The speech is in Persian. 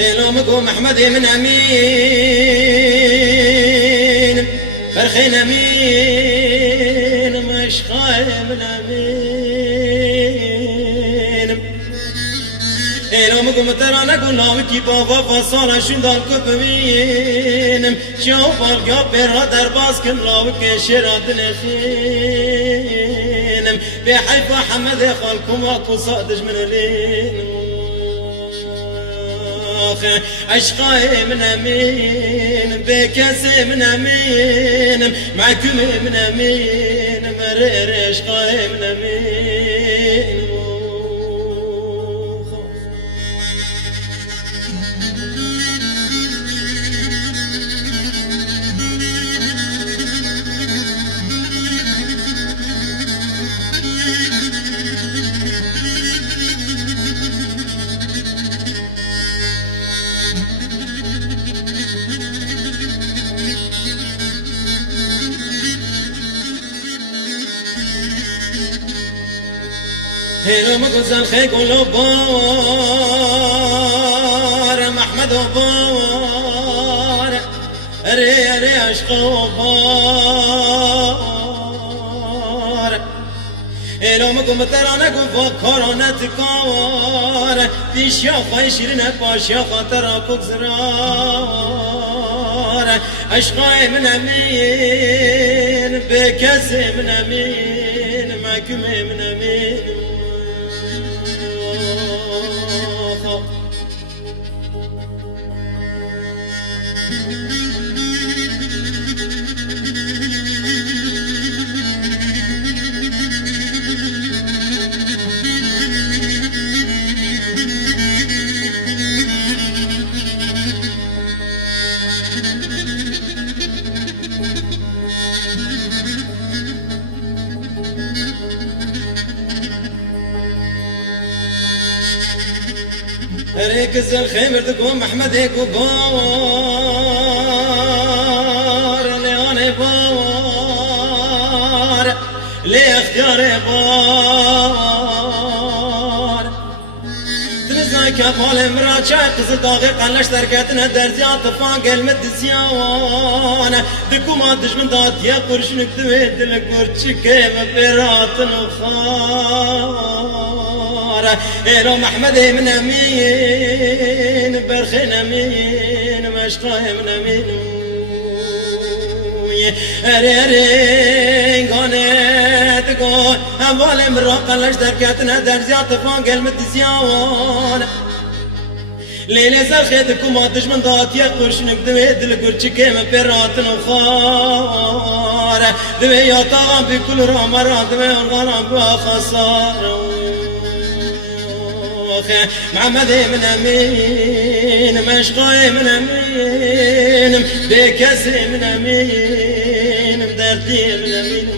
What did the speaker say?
لومكم أحمد من أمين فرخين أمين مش خايب من أمين لومكم ترانا قلنا وكي بابا فصالا شندال كبمين شوف القبر در باس كنا وكي شرات نخين بحيفا حمد خالكم أكو صادج من لين عشقاي من أمين بكاسي من أمين معكم من أمين مرير عشقاي من أمين هيلو مقصن خيق ولبار محمد وبار ري عشق وبار هيلو مقم ترانك وفكرنا تكار في شيخة يشيرنا باشيخة تراكوك زرار عشقاي من أمين بكسي من أمين معكمي من أمين ريكز الخيمر تقوم أحمد هيكو بار ليوني بار لي اختياري بار تنزاي كفال مرات شاي قصة دقيقة لش تركتنا درزيات فاق المدسيان دكو ما تجمن دات يا قرش نكتويت لك كيما بيرات نخار إلو محمد من أمين برخين أمين مشقاي من أمين أريرين قانت قان أول مراقا لش دركتنا درزيات فاق المدسيان ليلة زرخيتكم ما تجمن دات يا قرش نكدويت لقرش كيما بيرات نخار دوي يا طاغم بكل رامران دوي الغرام بخسار محمد من أمين مشقاي من أمين بكسي من أمين بدرتي من أمين